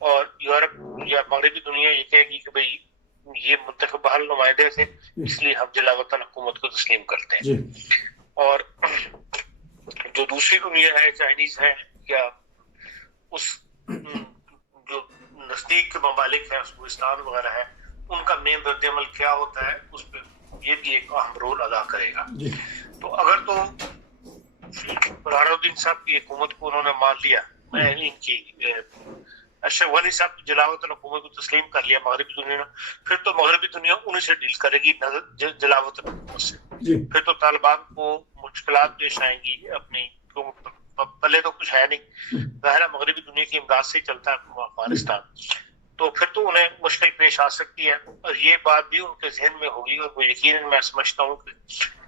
اور یورپ یا مغربی دنیا یہ کہے گی کہ بھئی یہ منتخب بحال نمائندے تھے اس لیے ہم جلا وطن حکومت کو تسلیم کرتے ہیں. اور جو دوسری دنیا ہے چائنیز ہے یا اس جو نزدیک کے ممالک ہیں افغانستان وغیرہ ہے ان کا مین رد عمل کیا ہوتا ہے اس پہ یہ بھی ایک اہم رول ادا کرے گا. تو اگر تو برہان الدین صاحب کی حکومت کو انہوں نے مان لیا, میں ان کی اشرف غنی صاحب کی جلا وطن حکومت کو تسلیم کر لیا مغربی دنیا نے, پھر تو مغربی دنیا انہیں سے ڈیل کرے گی جلا وطن حکومت سے. پھر تو طالبان کو مشکلات پیش آئیں گی اپنی, پہلے تو کچھ ہے نہیں, ظاہر مغربی دنیا کی امداد سے چلتا ہے افغانستان, تو پھر تو انہیں مشکل پیش آ سکتی ہے. اور یہ بات بھی ان کے ذہن میں ہوگی اور وہ یقیناً میں سمجھتا ہوں کہ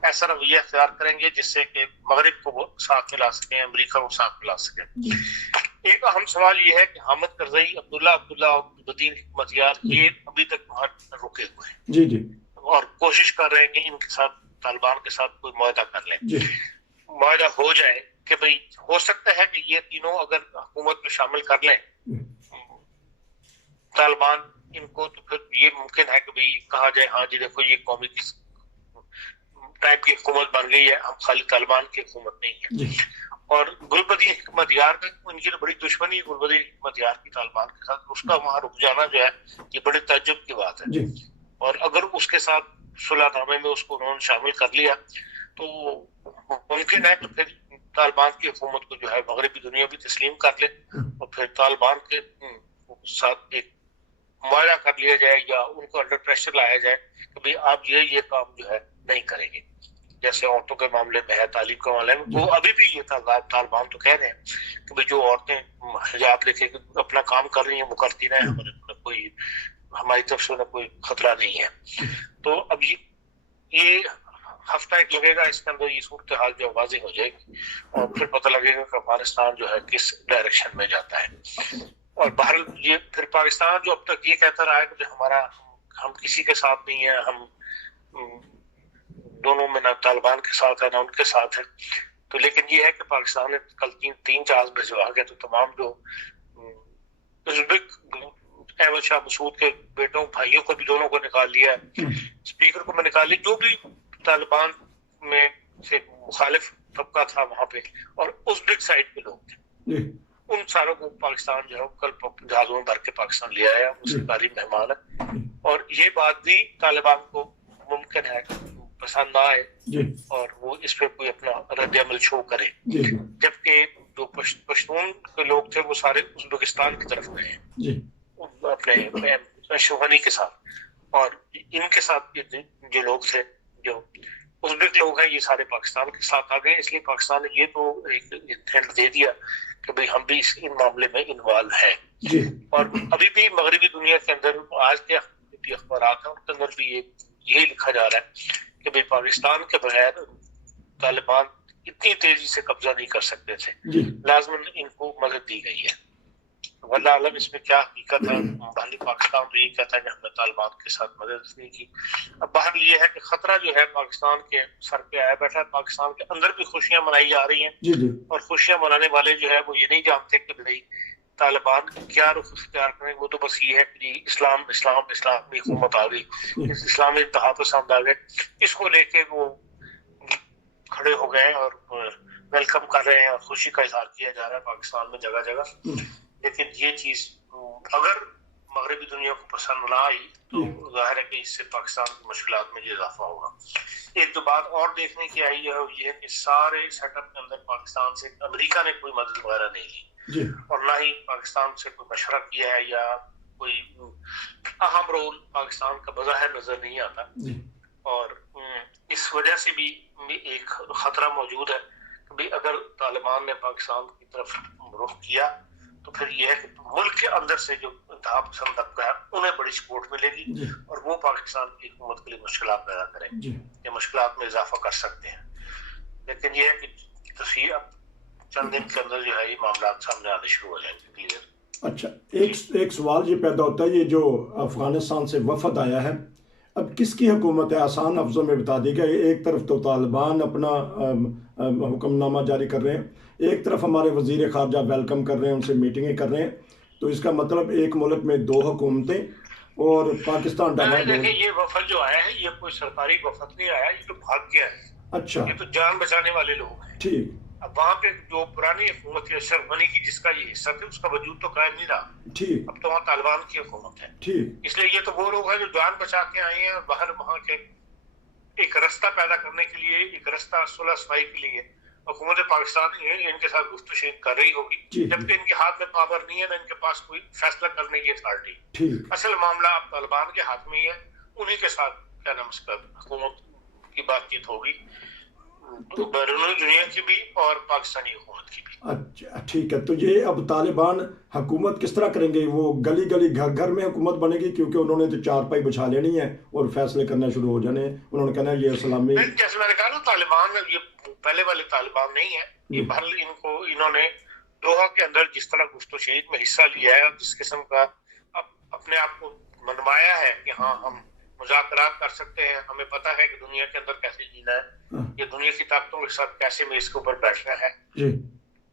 ایسا رویہ اختیار کریں گے جس سے کہ مغرب کو وہ ساتھ ملا سکیں, امریکہ کو ساتھ ملا سکیں. ایک اہم سوال یہ ہے کہ حامد کرزئی, عبداللہ اور بدین حکمتیار یہ ابھی تک وہاں رکے ہوئے ہیں اور کوشش کر رہے ہیں کہ ان کے ساتھ طالبان کے ساتھ کوئی معاہدہ کر لیں. معاہدہ ہو جائے کہ بھئی ہو سکتا ہے کہ یہ تینوں اگر حکومت میں شامل کر لیں طالبان ان کو, تو پھر یہ ممکن ہے کہ بھئی کہا جائے ہاں جی دیکھو یہ قومی ٹائپ کی حکومت بن گئی ہے, ہم خالی طالبان کی حکومت نہیں ہے. اور گلبدین حکمتیار کا ان کی تو بڑی دشمنی ہے گلبدین حکمتیار کی طالبان کے ساتھ, اس کا وہاں رک جانا جو ہے یہ بڑے تعجب کی بات ہے. اور اگر اس کے ساتھ صلح نامے میں اس کو انہوں نے شامل کر لیا تو ممکن ہے کہ پھر طالبان کی حکومت کو جو ہے مغربی دنیا بھی تسلیم کر لے اور پھر طالبان کے ساتھ ایک معاہدہ کر لیا جائے یا ان کو انڈر پریشر لایا جائے کہ بھئی آپ یہ کام جو ہے نہیں کریں گے, جیسے عورتوں کے معاملے میں ہے, تعلیم کے معاملے میں. وہ ابھی بھی یہ طالبان تو کہہ رہے ہیں کہ بھئی جو عورتیں حجاب لے کے اپنا کام کر رہی ہیں وہ کرتی رہیں, ہماری طرف سے کوئی خطرہ نہیں ہے. تو اب یہ ہفتہ ایک لگے گا, اس کے اندر یہ صورتحال جو واضح ہو جائے گی اور پھر پتہ لگے گا کہ افغانستان جو ہے کس ڈائریکشن میں جاتا ہے. اور بہرحال یہ پھر پاکستان جو اب تک یہ کہتا رہا ہے کہ ہم کسی کے ساتھ نہیں ہیں, ہم دونوں میں نہ طالبان کے ساتھ ہے نہ ان کے ساتھ ہے, تو لیکن یہ ہے کہ پاکستان نے کل تین جہاز بھجوا کے تو تمام جو احمد شاہ مسعود کے بیٹوں بھائیوں کو بھی دونوں کو نکال لیا, اسپیکر کو میں نکال لی, جو بھی طالبان میں سے مخالف طبقہ تھا وہاں پہ اور اس بگ سائڈ کے لوگ تھے, ان ساروں کو پاکستان جو ہے کل جہازوں میں بھر کے پاکستان لے آیا, وہ سرکاری مہمان ہے. اور یہ بات بھی طالبان کو ممکن ہے پسند نہ آئے اور وہ اس پہ کوئی اپنا رد عمل شو کرے, جبکہ جو پشتون کے لوگ تھے وہ سارے ازبکستان کی طرف گئے ہیں اپنے اشرف غنی کے ساتھ, اور ان کے ساتھ جو لوگ تھے جو ازبک لوگ ہیں یہ سارے پاکستان کے ساتھ آ گئے. اس لیے پاکستان نے یہ تو ایک ہنٹ دے دیا کہ بھئی ہم بھی ان معاملے میں انوالو ہیں. اور ابھی بھی مغربی دنیا کے اندر آج کے بھی اخبارات ہیں ان کے اندر بھی یہی لکھا جا رہا ہے کہ بھئی پاکستان کے بغیر طالبان اتنی تیزی سے قبضہ نہیں کر سکتے تھے, لازماً ان کو مدد دی گئی ہے. واللہ عالم اس میں کیا حقیقت ہے, بھلی پاکستان تو یہ کہتا ہے کہ ہم نے طالبان کے ساتھ مدد نہیں کی. اب باہر یہ ہے کہ خطرہ جو ہے پاکستان کے سر پہ آیا بیٹھا ہے, پاکستان کے اندر بھی خوشیاں منائی جا رہی ہیں اور خوشیاں منانے والے جو ہے وہ یہ نہیں جانتے کہ بھئی طالبان کیا رخ اختیار کریں. وہ تو بس یہ ہے کہ اسلام کی حکومت آ گئی, اسلامی انتہا پسند آ گئے, اس کو لے کے وہ کھڑے ہو گئے اور ویلکم کر رہے ہیں اور خوشی کا اظہار کیا جا رہا ہے پاکستان میں جگہ جگہ. لیکن یہ چیز اگر مغربی دنیا کو پسند نہ آئی تو ظاہر ہے کہ اس سے پاکستان کی مشکلات میں اضافہ ہوگا. ایک دو بات اور دیکھنے کی آئی ہے, یہ ہے کہ سارے سیٹ اپ کے اندر پاکستان سے امریکہ نے کوئی مدد وغیرہ نہیں لی اور نہ ہی پاکستان سے کوئی مشورہ کیا ہے یا کوئی اہم رول پاکستان کا بظاہر نظر نہیں آتا. اور اس وجہ سے بھی ایک خطرہ موجود ہے کہ اگر طالبان نے پاکستان کی طرف رخ کیا تو پھر یہ ہے کہ ملک کے اندر سے جو انتہا پسند طبقہ ہے انہیں بڑی سپورٹ ملے گی اور وہ پاکستان کی حکومت کے لیے مشکلات پیدا کریں گے یا مشکلات میں اضافہ کر سکتے ہیں. لیکن یہ ہے کہ تصویر چند دن کے اندر جو ہے یہ معاملات سامنے آنے شروع ہو جائیں گے کلیئر. اچھا, ایک سوال یہ پیدا ہوتا ہے, یہ جو افغانستان سے وفد آیا ہے اب کس کی حکومت ہے؟ آسان لفظوں میں بتا دی کہ ایک طرف تو طالبان اپنا حکم نامہ جاری کر رہے ہیں, ایک طرف ہمارے وزیر خارجہ ویلکم کر رہے ہیں, ان سے میٹنگیں کر رہے ہیں, تو اس کا مطلب ایک ملک میں دو حکومتیں اور پاکستان دیکھیں یہ وفد جو آیا ہے یہ کوئی سرکاری وفد نہیں آیا، یہ تو بھاگ کے آیا ہے، اچھا یہ تو جان بچانے والے لوگ ہیں۔ ٹھیک، اب وہاں پہ جو پرانی حکومت ہے اشرف غنی کی جس کا یہ حصہ تھا اس کا وجود تو قائم نہیں رہا، ٹھیک اب تو وہاں طالبان کی حکومت ہے، ٹھیک، اس لیے یہ تو وہ لوگ ہیں جو جان بچا کے آئے ہیں اور باہر وہاں کے ایک رستہ پیدا کرنے کے لیے، ایک رستہ صلح صفائی کے لیے حکومت پاکستان ان کے ساتھ گفتگو شیئر کر رہی ہوگی، جبکہ ان کے ہاتھ میں پاور نہیں ہے نہ ان کے پاس کوئی فیصلہ کرنے کی اتھارٹی۔ اصل معاملہ اب طالبان کے ہاتھ میں ہی ہے، انہی کے ساتھ کیا نام اس کا حکومت کی بات چیت ہوگی، بیرونی دنیا کی بھی اور پاکستانی حکومت کی بھی۔ اچھا ٹھیک ہے، تو یہ اب طالبان حکومت کس طرح کریں گے؟ وہ گلی گلی گھر گھر میں حکومت بنے گی، کیونکہ انہوں نے تو چارپائی بچھا لینی ہے اور فیصلے کرنا شروع ہو جانے ہیں، انہوں نے کہنا ہے یہ اسلامی، جیسے میں نے کہا نا طالبان یہ پہلے والے طالبان نہیں ہے، یہ بھر انہوں نے دوحہ کے اندر جس طرح گفت و شنید میں حصہ لیا ہے اور جس قسم کا اپنے آپ کو منوایا ہے کہ ہاں ہم مذاکرات کر سکتے ہیں، ہمیں پتہ ہے کہ دنیا کے اندر کیسے جینا ہے، یہ دنیا کی طاقتوں کے ساتھ کیسے میز کے اوپر بیٹھنا ہے،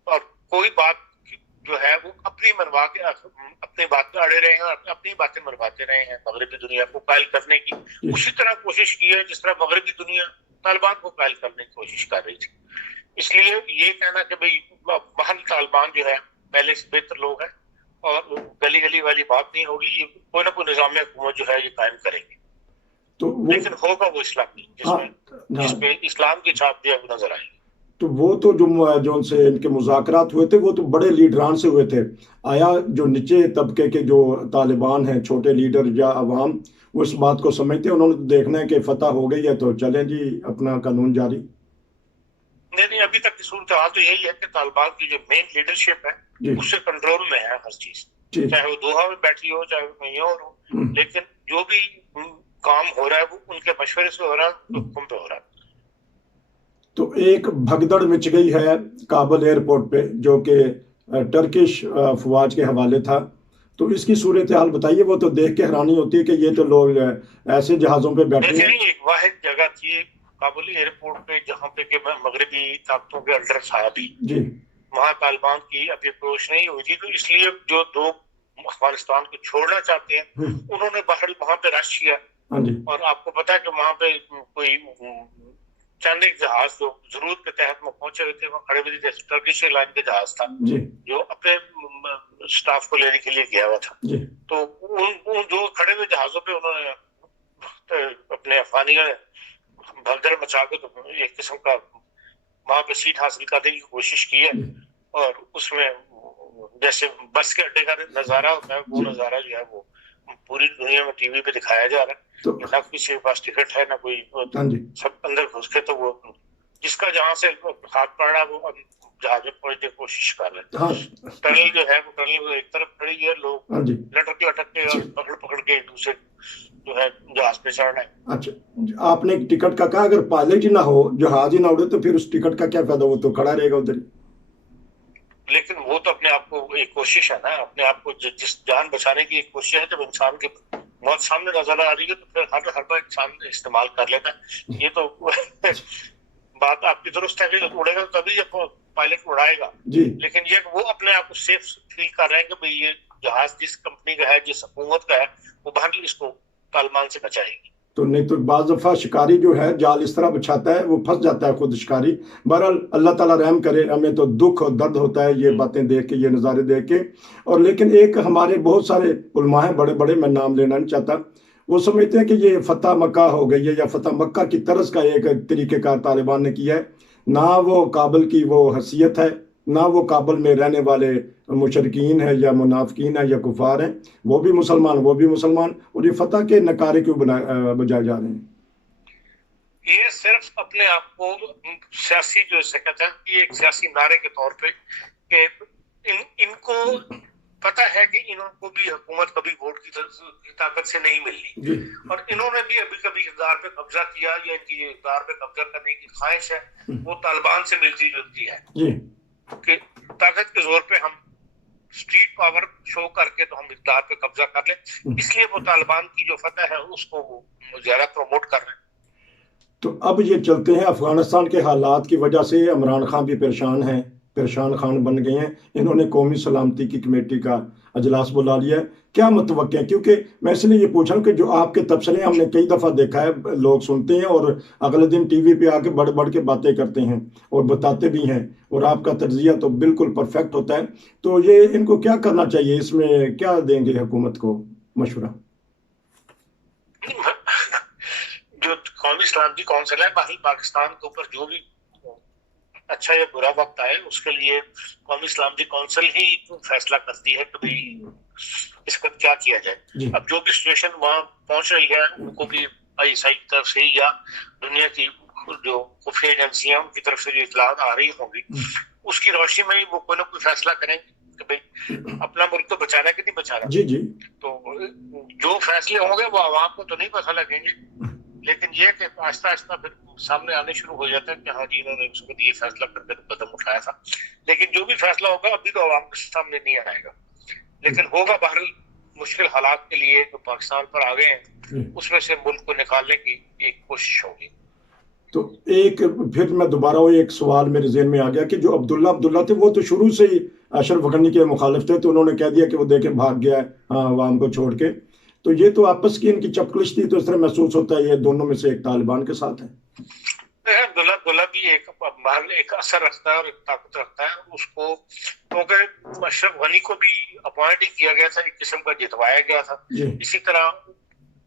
اور کوئی بات جو ہے وہ اپنی منوا کے اپنی بات پہ اڑے رہے ہیں اور اپنی باتیں منواتے رہے ہیں مغربی دنیا کو قائل کرنے کی اسی طرح کوشش کی ہے جس طرح مغربی دنیا طالبان کو قائل کرنے کی کوشش کر رہی تھی۔ اس لیے یہ کہنا کہ بھئی باہر طالبان جو ہے پہلے سے بہتر لوگ ہیں اور گلی گلی والی بات نہیں ہوگی، یہ کوئی نہ کوئی نظام حکومت جو ہے یہ قائم کریں گے، لیکن ہوگا وہ اسلامی جس پہ اسلام کی چھاپ جو ہے وہ نظر آئے گی۔ تو وہ تو جو ان سے ان کے مذاکرات ہوئے تھے وہ تو بڑے لیڈران سے ہوئے تھے، آیا جو نیچے طبقے کے جو طالبان ہیں، چھوٹے لیڈر یا عوام، وہ اس بات کو سمجھتے ہیں؟ انہوں نے تو دیکھنا ہے کہ فتح ہو گئی ہے تو چلیں جی اپنا قانون جاری۔ نہیں ابھی تک کی صورتحال تو یہی ہے کہ طالبان کی جو مین لیڈرشپ ہے اس سے کنٹرول میں ہے ہر چیز، چاہے وہ دوحہ میں بیٹھی ہو چاہے وہ کہیں اور ہو، لیکن جو بھی کام ہو رہا ہے وہ ان کے مشورے سے ہو رہا ہے، حکم پہ ہو رہا ہے۔ تو ایک بھگدڑ مچ گئی ہے کابل ایئرپورٹ پہ جو کہ ٹرکش افواج کے حوالے تھا، تو اس کی صورتحال بتائیے۔ وہ تو دیکھ کے حیرانی ہوتی ہے کہ یہ تو لوگ ایسے جہازوں پہ بیٹھے ہیں۔ ایک واحد جگہ تھی کابل ایئرپورٹ پہ جہاں پہ کہ مغربی طاقتوں کے انڈر تھا ابھی، وہاں طالبان کی ابھی اپروچ نہیں ہوئی تھی، تو اس لیے جو دو افغانستان کو چھوڑنا چاہتے ہیں انہوں نے باہر وہاں پہ رش کیا، اور آپ کو پتا ہے کہ وہاں پہ کوئی چند ایک جہاز جو ضرورت کے تحت میں پہنچے ہوئے تھے وہاں کھڑے ہوئے تھے، ٹرکش ایئر لائن کے جہاز تھا جو اپنے سٹاف کو لینے کے لیے گیا ہوا تھا، تو ان دو کھڑے ہوئے جہازوں پہ انہوں نے اپنے افغانیوں نے بھگدڑ مچا کے ایک قسم کا وہاں پہ سیٹ حاصل کرنے کی کوشش کی ہے، اور اس میں جیسے بس کے اڈے کا نظارہ ہوتا ہے وہ نظارہ جو ہے وہ پوری دنیا میں ٹی وی پہ دکھایا جا رہا ہے، نہ کسی کے پاس ٹکٹ ہے نہ کوئی، سب اندر گھس کے تو وہ جس کا جہاں سے ہاتھ پڑ رہا ہے وہ جہاز میں پہنچنے کی کوشش کر رہے ہیں۔ ٹنل جو ہے وہ ٹنل ایک طرف کھڑی ہے، لوگ لٹک لٹک کے اور پکڑ پکڑ کے ایک دوسرے جو ہے جہاز پہ چڑھ رہے ہیں۔ اچھا آپ نے ٹکٹ کا کہا، اگر پائلٹ ہی نہ ہو، جہاز ہی نہ اڑے تو پھر اس ٹکٹ کا کیا فائدہ؟ وہ تو کھڑا رہے گا ادھر ہی۔ لیکن وہ تو اپنے آپ کو ایک کوشش ہے نا، اپنے آپ کو جس جان بچانے کی ایک کوشش ہے، جب انسان کی موت سامنے نظر آ رہی ہے تو پھر ہر بار انسان استعمال کر لیتا ہے۔ یہ تو بات آپ کی درست ہے کہ اڑے گا تبھی جب پائلٹ اڑائے گا، لیکن یہ وہ اپنے آپ کو سیف فیل کر رہے ہیں کہ بھئی یہ جہاز جس کمپنی کا ہے، جس حکومت کا ہے، وہ باہر اس کو طالبان سے بچائے گی۔ تو نہیں تو بعض دفعہ شکاری جو ہے جال اس طرح بچھاتا ہے وہ پھنس جاتا ہے خود شکاری۔ بہرحال اللہ تعالیٰ رحم کرے، ہمیں تو دکھ اور درد ہوتا ہے یہ باتیں دیکھ کے، یہ نظارے دیکھ کے۔ اور لیکن ایک ہمارے بہت سارے علماء ہیں بڑے بڑے، میں نام لینا نہیں چاہتا، وہ سمجھتے ہیں کہ یہ فتح مکہ ہو گئی ہے یا فتح مکہ کی طرز کا ایک طریقہ کار طالبان نے کیا ہے، نہ وہ کابل کی وہ حیثیت ہے، نہ وہ کابل میں رہنے والے مشرکین ہیں یا منافقین ہیں یا کفار ہیں، وہ بھی مسلمان، اور یہ فتح کے نعرے کیوں بجائے جا رہے ہیں؟ یہ صرف اپنے آپ کو سیاسی جو اسے کہتے ہیں کہ ایک سیاسی نعرے کے طور پہ کہ ان کو پتہ ہے کہ انہوں کو بھی حکومت کبھی ووٹ کی طاقت سے نہیں ملنی، اور انہوں نے بھی ابھی کبھی اقتدار پہ قبضہ کیا، یا ان کی اقتدار پہ قبضہ کرنے کی خواہش ہے وہ طالبان سے ملتی جلتی ہے کہ طاقت کے زور پہ ہم اسٹریٹ پاور شو کر کے تو ہم اقتدار پہ قبضہ کر لیں، اس لیے وہ طالبان کی جو فتح ہے اس کو وہ زیادہ پروموٹ کر رہے ہیں۔ تو اب یہ چلتے ہیں افغانستان کے حالات کی وجہ سے عمران خان بھی پریشان خان بن گئے ہیں، انہوں نے قومی سلامتی کی کمیٹی کا اجلاس بلا لیا ہے، کیا متوقع ہے؟ کیونکہ میں اس لیے یہ پوچھ رہا ہوں کہ جو آپ کے تبصرے ہم نے کئی دفعہ دیکھا ہے، لوگ سنتے ہیں اور اگلے دن ٹی وی پہ آ کے بڑھ بڑھ کے باتیں کرتے ہیں اور بتاتے بھی ہیں، اور آپ کا تجزیہ تو بالکل پرفیکٹ ہوتا ہے. تو یہ ان کو کیا کرنا چاہیے؟ اس میں کیا دیں گے حکومت کو مشورہ؟ جو قومی سلامتی کونسل ہے، باہر پاکستان کے اوپر جو بھی اچھا یا برا وقت آئے اس کے لیے قومی سلامتی کونسل ہی فیصلہ کرتی ہے کہ بھئی اس کا کیا کیا جائے. اب جو بھی سچویشن وہاں پہنچ رہی ہے ان کو بھی آئی ایس آئی کی طرف سے یا دنیا کی جو خفیہ ایجنسیاں ان کی طرف سے جو اطلاعات آ رہی ہوں گی اس کی روشنی میں وہ کوئی نہ کوئی فیصلہ کریں گے کہ بھئی اپنا ملک تو بچانا کہ نہیں بچانا. جی جی. تو جو فیصلے ہوں گے وہ عوام کو تو نہیں پتہ لگیں گے، لیکن یہ کہ آہستہ آہستہ پھر سامنے آنے شروع ہو جاتا ہے کہ ہاں جی انہوں نے اس وقت یہ فیصلہ کر کے قدم اٹھایا تھا. لیکن جو بھی فیصلہ ہوگا ابھی تو عوام کے سامنے نہیں آئے گا، لیکن ہوگا بہرحال مشکل حالات کے لیے جو پاکستان پر آ گئے ہیں اس میں سے ملک کو نکالنے کی ایک کوشش ہوگی. تو ایک پھر میں دوبارہ وہ ایک سوال میرے ذہن میں آ گیا کہ جو عبداللہ تھے وہ تو شروع سے ہی اشرف غنی کے مخالف تھے، تو انہوں نے کہہ دیا کہ وہ دیکھیں بھاگ گیا ہے عوام کو چھوڑ کے. تو یہ تو آپس کی ان کی چپکلش تھی، تو اس طرح محسوس ہوتا ہے یہ دونوں میں سے ایک طالبان کے ساتھ ہے. عبداللہ بھی ایک اثر رکھتا ہے اور ایک طاقت رکھتا ہے اس کو، کیونکہ اشرف غنی کو بھی اپوائنٹ کیا گیا تھا، ایک قسم کا جتوایا گیا تھا. اسی طرح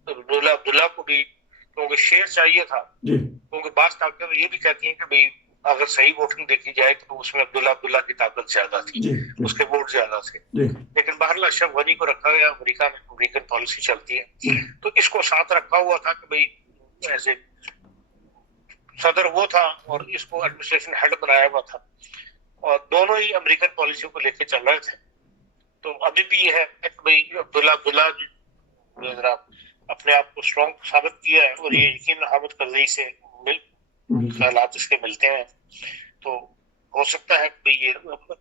عبداللہ کو بھی کیونکہ شیئر چاہیے تھا، کیونکہ بعض طاقتیں یہ بھی کہتی ہیں کہ بھئی اگر صحیح ووٹنگ دیکھی جائے تو اس میں عبداللہ کی طاقت زیادہ تھی، اس کے ووٹ زیادہ تھے. لیکن بہرحال اشرف غنی کو رکھا گیا، امریکن پالیسی چلتی ہے تو اس کو ساتھ رکھا ہوا تھا کہ بھئی ایسے صدر وہ تھا اور اس کو ایڈمنسٹریشن ہیڈ بنایا ہوا تھا اور دونوں ہی امریکن پالیسی کو لے کے چل رہے تھے. تو ابھی بھی یہ ہے کہ بھئی عبداللہ ذرا اپنے آپ کو اسٹرانگ ثابت کیا ہے اور یہ یقین حامد کرزئی سے خیالات اس کے ملتے ہیں، تو ہو سکتا ہے کہ یہ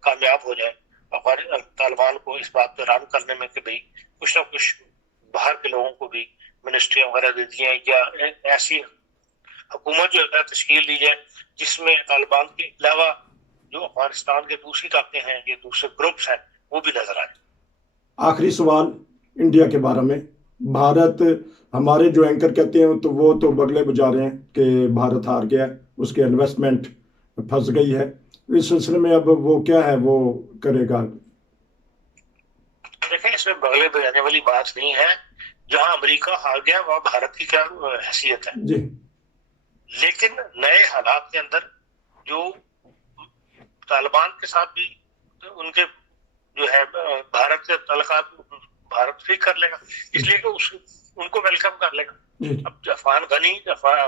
کامیاب ہو جائے طالبان کو اس بات پہ رام کرنے میں کہ بھئی کچھ نہ کچھ باہر کے لوگوں کو بھی منسٹریاں وغیرہ دے دی ہیں یا ایسی حکومت جو ہے تشکیل دی جائے جس میں طالبان کے علاوہ جو افغانستان کے دوسری طاقتیں ہیں یا دوسرے گروپس ہیں وہ بھی نظر آئے. آخری سوال انڈیا کے بارے میں. بھارت، ہمارے جو اینکر کہتے ہیں تو وہ تو بگلے بجا رہے ہیں کہ بھارت ہار گیا، اس کے انویسٹمنٹ پھنس گئی ہے. اس سلسلے میں اب وہ کیا ہے وہ کرے گا؟ دیکھیں اس میں بگلے بجانے والی بات نہیں ہے، جہاں امریکہ ہار گیا وہاں بھارت کی کیا حیثیت ہے. جی. لیکن نئے حالات کے اندر جو طالبان کے ساتھ بھی ان کے جو ہے بھارت کے تعلقات بھارت بھی کر لے گا، اس لیے کہ ان کو ویلکم کر لے گا. اب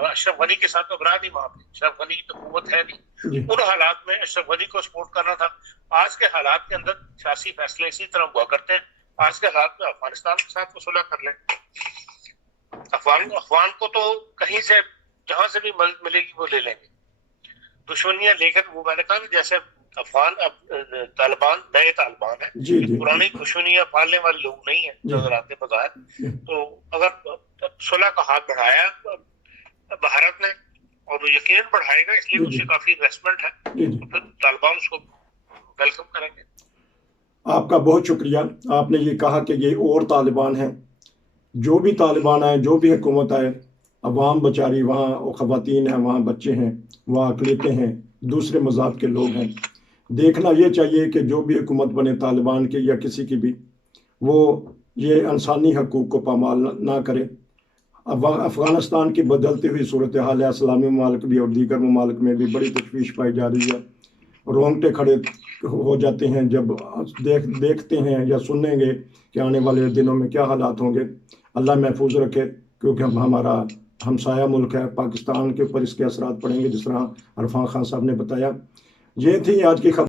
اشرف غنی کے ساتھ تو ابرا نہیں وہاں پہ، اشرف غنی کی تو قوت ہے نہیں. ان حالات میں اشرف غنی کو سپورٹ کرنا تھا. آج کے حالات کے اندر سیاسی فیصلے اسی طرح ہوا کرتے ہیں. آج کے حالات میں افغانستان کے ساتھ وہ صلح کر لیں. افغان کو تو کہیں سے جہاں سے بھی مدد ملے گی وہ لے لیں گے. دشمنیاں لے کر وہ میں نے کہا جیسے افغان اب طالبان نئے طالبان ہیں، پرانی دشمنیاں پالنے والے لوگ نہیں ہیں نظر آتے بظاہر. تو اگر صلح کا ہاتھ بڑھایا بھارت نے اور وہ یقیناً بڑھائے گا، اس لیے اس سے کافی انویسٹمنٹ ہے، تو پھر طالبان اس کو ویلکم کریں گے. آپ کا بہت شکریہ. آپ نے یہ کہا کہ یہ اور طالبان ہیں، جو بھی طالبان آئے، جو بھی حکومت آئے، عوام بچاری، وہاں خواتین ہیں، وہاں بچے ہیں، وہاں اقلیتیں ہیں، دوسرے مذہب کے لوگ ہیں. دیکھنا یہ چاہیے کہ جو بھی حکومت بنے طالبان کی یا کسی کی بھی، وہ یہ انسانی حقوق کو پامال نہ کرے. افغانستان کی بدلتی ہوئی صورتحال ہے، اسلامی ممالک بھی اور دیگر ممالک میں بھی بڑی تشویش پائی جا رہی ہے. رونگٹے کھڑے ہو جاتے ہیں جب دیکھتے ہیں یا سنیں گے کہ آنے والے دنوں میں کیا حالات ہوں گے. اللہ محفوظ رکھے، کیونکہ ہمارا ہمسایہ ملک ہے. پاکستان کے اوپر اس کے اثرات پڑیں گے، جس طرح عرفان خان صاحب نے بتایا. یہ تھی آج کی خبر.